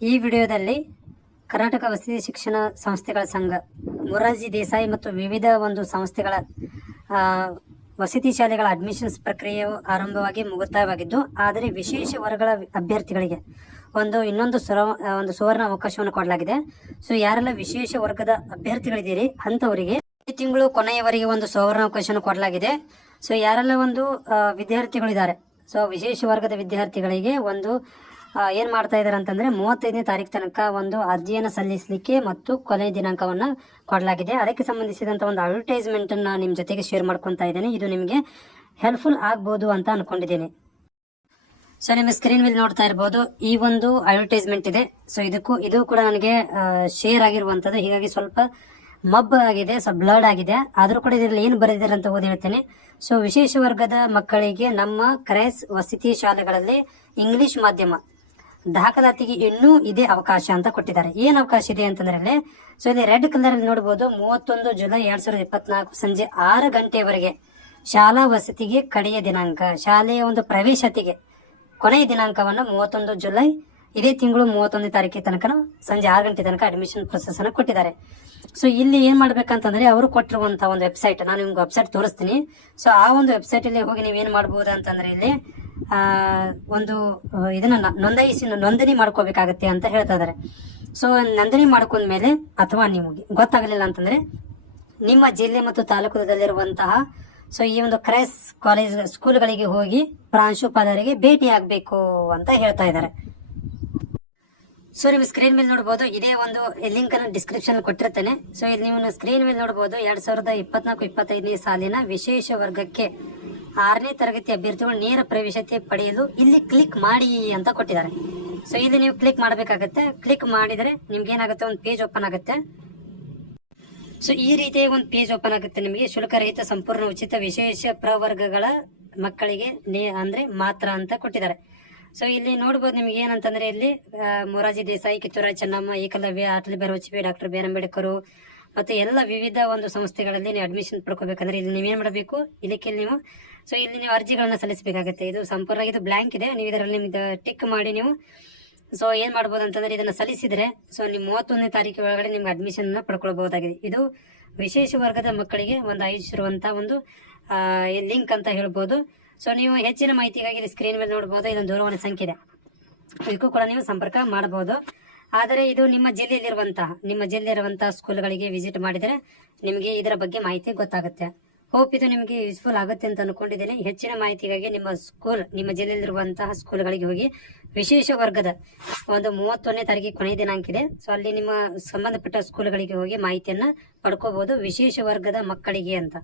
ಈ ವಿಡಿಯೋದಲ್ಲಿ ಕರ್ನಾಟಕ ವಸತಿ ಶಿಕ್ಷಣ ಸಂಸ್ಥೆಗಳ ಸಂಘ, ಮೊರಾರ್ಜಿ ದೇಸಾಯಿ ಮತ್ತು ವಿವಿಧ ಒಂದು ಸಂಸ್ಥೆಗಳ ವಸತಿ ಶಾಲೆಗಳ ಅಡ್ಮಿಷನ್ಸ್ ಪ್ರಕ್ರಿಯೆಯು ಆರಂಭವಾಗಿ ಮುಕ್ತಾಯವಾಗಿದ್ದು ಆದರೆ ವಿಶೇಷ ವರ್ಗಗಳ ಅಭ್ಯರ್ಥಿಗಳಿಗೆ ಒಂದು ಇನ್ನೊಂದು ಸುರ ಒಂದು ಸುವರ್ಣ ಅವಕಾಶವನ್ನು ಕೊಡಲಾಗಿದೆ. ಸೊ ಯಾರೆಲ್ಲ ವಿಶೇಷ ವರ್ಗದ ಅಭ್ಯರ್ಥಿಗಳಿದ್ದೀರಿ, ಅಂಥವರಿಗೆ ಈ ತಿಂಗಳು ಕೊನೆಯವರೆಗೆ ಒಂದು ಸುವರ್ಣ ಅವಕಾಶವನ್ನು ಕೊಡಲಾಗಿದೆ. ಸೊ ಯಾರೆಲ್ಲ ಒಂದು ವಿದ್ಯಾರ್ಥಿಗಳಿದ್ದಾರೆ, ಸೊ ವಿಶೇಷ ವರ್ಗದ ವಿದ್ಯಾರ್ಥಿಗಳಿಗೆ ಒಂದು ಏನ್ ಮಾಡ್ತಾ ಇದ್ದಾರೆ ಅಂತಂದ್ರೆ ಮೂವತ್ತೈದನೇ ತಾರೀಕು ತನಕ ಒಂದು ಅರ್ಜಿಯನ್ನು ಸಲ್ಲಿಸಲಿಕ್ಕೆ ಮತ್ತು ಕೊನೆಯ ದಿನಾಂಕವನ್ನ ಕೊಡಲಾಗಿದೆ. ಅದಕ್ಕೆ ಸಂಬಂಧಿಸಿದಂತ ಒಂದು ಅಡ್ವರ್ಟೈಸ್ಮೆಂಟ್ ಅನ್ನ ನಿಮ್ ಜೊತೆಗೆ ಶೇರ್ ಮಾಡ್ಕೊತಾ ಇದ್ದೇನೆ. ಇದು ನಿಮಗೆ ಹೆಲ್ಪ್ಫುಲ್ ಆಗ್ಬೋದು ಅಂತ ಅನ್ಕೊಂಡಿದ್ದೀನಿ. ಸೊ ನಿಮ್ಮ ಸ್ಕ್ರೀನ್ ಮೇಲೆ ನೋಡ್ತಾ ಇರಬಹುದು ಈ ಒಂದು ಅಡ್ವರ್ಟೈಸ್ಮೆಂಟ್ ಇದೆ. ಸೊ ಇದಕ್ಕೂ, ಇದು ಕೂಡ ನನಗೆ ಶೇರ್ ಆಗಿರುವಂತದ್ದು. ಹೀಗಾಗಿ ಸ್ವಲ್ಪ ಮಬ್ ಆಗಿದೆ ಸೊ ಬ್ಲಡ್ ಆಗಿದೆ. ಆದ್ರೂ ಕೂಡ ಇದರಲ್ಲಿ ಏನು ಬರೆದಿದ್ದಾರೆ ಅಂತ ಓದಿ ಹೇಳ್ತೇನೆ. ಸೊ ವಿಶೇಷ ವರ್ಗದ ಮಕ್ಕಳಿಗೆ ನಮ್ಮ ಕ್ರೈಸ್ ವಸತಿ ಶಾಲೆಗಳಲ್ಲಿ ಇಂಗ್ಲಿಷ್ ಮಾಧ್ಯಮ ದಾಖಲಾತಿಗೆ ಇನ್ನೂ ಇದೆ ಅವಕಾಶ ಅಂತ ಕೊಟ್ಟಿದ್ದಾರೆ. ಏನ್ ಅವಕಾಶ ಇದೆ ಅಂತಂದ್ರೆ ಸೊ ಇಲ್ಲಿ ರೆಡ್ ಕಲರ್ ಅಲ್ಲಿ ನೋಡಬಹುದು ಮೂವತ್ತೊಂದು ಜುಲೈ ಎರಡ್ ಸಾವಿರದ ಇಪ್ಪತ್ನಾಲ್ಕು ಸಂಜೆ ಆರು ಗಂಟೆವರೆಗೆ ಶಾಲಾ ವಸತಿಗೆ ಕಡೆಯ ದಿನಾಂಕ, ಶಾಲೆಯ ಒಂದು ಪ್ರವೇಶತೆಗೆ ಕೊನೆಯ ದಿನಾಂಕವನ್ನು ಮೂವತ್ತೊಂದು ಜುಲೈ, ಇದೇ ತಿಂಗಳು ಮೂವತ್ತೊಂದನೇ ತಾರೀಕಿನ ತನಕ ಸಂಜೆ ಆರು ಗಂಟೆ ತನಕ ಅಡ್ಮಿಷನ್ ಪ್ರೊಸೆಸ್ ಅನ್ನು ಕೊಟ್ಟಿದ್ದಾರೆ. ಸೊ ಇಲ್ಲಿ ಏನ್ ಮಾಡ್ಬೇಕಂತಂದ್ರೆ ಅವರು ಕೊಟ್ಟಿರುವಂತಹ ಒಂದು ವೆಬ್ಸೈಟ್ ನಾನು ನಿಮ್ಗೆ ವೆಬ್ಸೈಟ್ ತೋರಿಸ್ತೀನಿ. ಸೊ ಆ ಒಂದು ವೆಬ್ಸೈಟ್ ಅಲ್ಲಿ ಹೋಗಿ ನೀವೇನ್ ಮಾಡಬಹುದು ಅಂತಂದ್ರೆ ಇಲ್ಲಿ ಒಂದು ಇದನ್ನ ನೋಂದಾಯಿಸಿ ನೋಂದಣಿ ಮಾಡ್ಕೋಬೇಕಾಗತ್ತೆ ಅಂತ ಹೇಳ್ತಾ ಇದಾರೆ. ಸೊ ನೋಂದಣಿ ಮಾಡ್ಕೊಂಡ್ಮೇಲೆ ಅಥವಾ ನಿಮಗೆ ಗೊತ್ತಾಗಲಿಲ್ಲ ಅಂತಂದ್ರೆ ನಿಮ್ಮ ಜಿಲ್ಲೆ ಮತ್ತು ತಾಲೂಕುದಲ್ಲಿರುವಂತಹ ಸೊ ಈ ಒಂದು ಕ್ರೈಸ್ ಕಾಲೇಜ್ ಸ್ಕೂಲ್ಗಳಿಗೆ ಹೋಗಿ ಪ್ರಾಂಶುಪಾಲರಿಗೆ ಭೇಟಿ ಆಗ್ಬೇಕು ಅಂತ ಹೇಳ್ತಾ ಇದ್ದಾರೆ ಸೊ ನಿಮ್ಮ ಸ್ಕ್ರೀನ್ ಮೇಲೆ ನೋಡಬಹುದು ಇದೇ ಒಂದು ಲಿಂಕ್ ಅನ್ನು ಡಿಸ್ಕ್ರಿಪ್ಷನ್ ಕೊಟ್ಟಿರ್ತೇನೆ. ಸೊ ಇಲ್ಲಿ ನೀವು ಸ್ಕ್ರೀನ್ ಮೇಲೆ ನೋಡಬಹುದು ಎರಡ್ ಸಾವಿರದ ಇಪ್ಪತ್ನಾಲ್ಕು, ಇಪ್ಪತ್ತೈದನೇ ಸಾಲಿನ ವಿಶೇಷ ವರ್ಗಕ್ಕೆ ಆರನೇ ತರಗತಿ ಅಭ್ಯರ್ಥಿಗಳು ನೇರ ಪ್ರವೇಶತೆ ಪಡೆಯಲು ಇಲ್ಲಿ ಕ್ಲಿಕ್ ಮಾಡಿ ಅಂತ ಕೊಟ್ಟಿದ್ದಾರೆ. ಸೊ ಇಲ್ಲಿ ನೀವು ಕ್ಲಿಕ್ ಮಾಡಬೇಕಾಗತ್ತೆ. ಕ್ಲಿಕ್ ಮಾಡಿದರೆ ನಿಮ್ಗೆ ಏನಾಗುತ್ತೆ? ಒಂದು ಪೇಜ್ ಓಪನ್ ಆಗುತ್ತೆ. ಸೊ ಈ ರೀತಿಯ ಒಂದು ಪೇಜ್ ಓಪನ್ ಆಗುತ್ತೆ ನಿಮಗೆ. ಶುಲ್ಕರಹಿತ ಸಂಪೂರ್ಣ ಉಚಿತ ವಿಶೇಷ ಪ್ರವರ್ಗಗಳ ಮಕ್ಕಳಿಗೆ ಅಂದ್ರೆ ಮಾತ್ರ ಅಂತ ಕೊಟ್ಟಿದ್ದಾರೆ. ಸೊ ಇಲ್ಲಿ ನೋಡಬಹುದು ನಿಮ್ಗೆ ಏನಂತಂದ್ರೆ ಇಲ್ಲಿ ಮೊರಾರ್ಜಿ ದೇಸಾಯಿ ಕಿತ್ತೂರ ಚೆನ್ನಮ್ಮ, ಏಕಲವ್ಯ ಅಟಲ್ ಬಿಹಾರಿ ಡಾಕ್ಟರ್ ಬಿ ಅಂಬೇಡ್ಕರ್ ಮತ್ತೆ ಎಲ್ಲ ವಿವಿಧ ಒಂದು ಸಂಸ್ಥೆಗಳಲ್ಲಿ ನೀವು ಅಡ್ಮಿಷನ್ ಪಡ್ಕೋಬೇಕಂದ್ರೆ ಇಲ್ಲಿ ನೀವೇನು ಮಾಡಬೇಕು? ಇದಕ್ಕೆ ನೀವು ಸೊ ಇಲ್ಲಿ ನೀವು ಅರ್ಜಿಗಳನ್ನು ಸಲ್ಲಿಸಬೇಕಾಗುತ್ತೆ. ಇದು ಸಂಪೂರ್ಣ ಇದು ಬ್ಲಾಂಕ್ ಇದೆ. ನೀವು ಇದರಲ್ಲಿ ನಿಮ್ದು ಟಿಕ್ ಮಾಡಿ ನೀವು ಸೊ ಏನು ಮಾಡ್ಬೋದು ಅಂತಂದ್ರೆ ಇದನ್ನು ಸಲ್ಲಿಸಿದ್ರೆ ಸೊ ನೀವು ಮೂವತ್ತೊಂದನೇ ತಾರೀಕು ಒಳಗಡೆ ನಿಮ್ಗೆ ಅಡ್ಮಿಷನ್ ಪಡ್ಕೊಳ್ಬಹುದಾಗಿದೆ ಇದು ವಿಶೇಷ ವರ್ಗದ ಮಕ್ಕಳಿಗೆ ಒಂದು ಆಯೋಜಿಸಿರುವಂಥ ಒಂದು ಲಿಂಕ್ ಅಂತ ಹೇಳ್ಬೋದು. ಸೊ ನೀವು ಹೆಚ್ಚಿನ ಮಾಹಿತಿಗಾಗಿ ಸ್ಕ್ರೀನ್ ಮೇಲೆ ನೋಡಬಹುದು ಇದೊಂದು ದೂರವಾಣಿ ಸಂಖ್ಯೆ ಇದೆ. ಇದಕ್ಕೂ ಕೂಡ ನೀವು ಸಂಪರ್ಕ ಮಾಡಬಹುದು ಆದರೆ ಇದು ನಿಮ್ಮ ಜಿಲ್ಲೆಯಲ್ಲಿರುವಂತಹ ನಿಮ್ಮ ಜಿಲ್ಲೆಯಲ್ಲಿರುವಂತಹ ಸ್ಕೂಲ್ಗಳಿಗೆ ವಿಸಿಟ್ ಮಾಡಿದರೆ ನಿಮಗೆ ಇದರ ಬಗ್ಗೆ ಮಾಹಿತಿ ಗೊತ್ತಾಗುತ್ತೆ. ಹೋಪ್ ಇದು ನಿಮಗೆ ಯೂಸ್ಫುಲ್ ಆಗುತ್ತೆ ಅಂತ ಅನ್ಕೊಂಡಿದ್ದೇನೆ. ಹೆಚ್ಚಿನ ಮಾಹಿತಿಗಾಗಿ ನಿಮ್ಮ ಸ್ಕೂಲ್ ನಿಮ್ಮ ಜಿಲ್ಲೆಯಲ್ಲಿರುವಂತಹ ಸ್ಕೂಲ್ಗಳಿಗೆ ಹೋಗಿ ವಿಶೇಷ ವರ್ಗದ ಒಂದು ಮೂವತ್ತೊಂದನೇ ತಾರೀಕಿಗೆ ಕೊನೆಯ ದಿನಾಂಕ ಇದೆ. ಸೊ ಅಲ್ಲಿ ನಿಮ್ಮ ಸಂಬಂಧಪಟ್ಟ ಸ್ಕೂಲ್ಗಳಿಗೆ ಹೋಗಿ ಮಾಹಿತಿಯನ್ನ ಪಡ್ಕೋಬಹುದು ವಿಶೇಷ ವರ್ಗದ ಮಕ್ಕಳಿಗೆ ಅಂತ.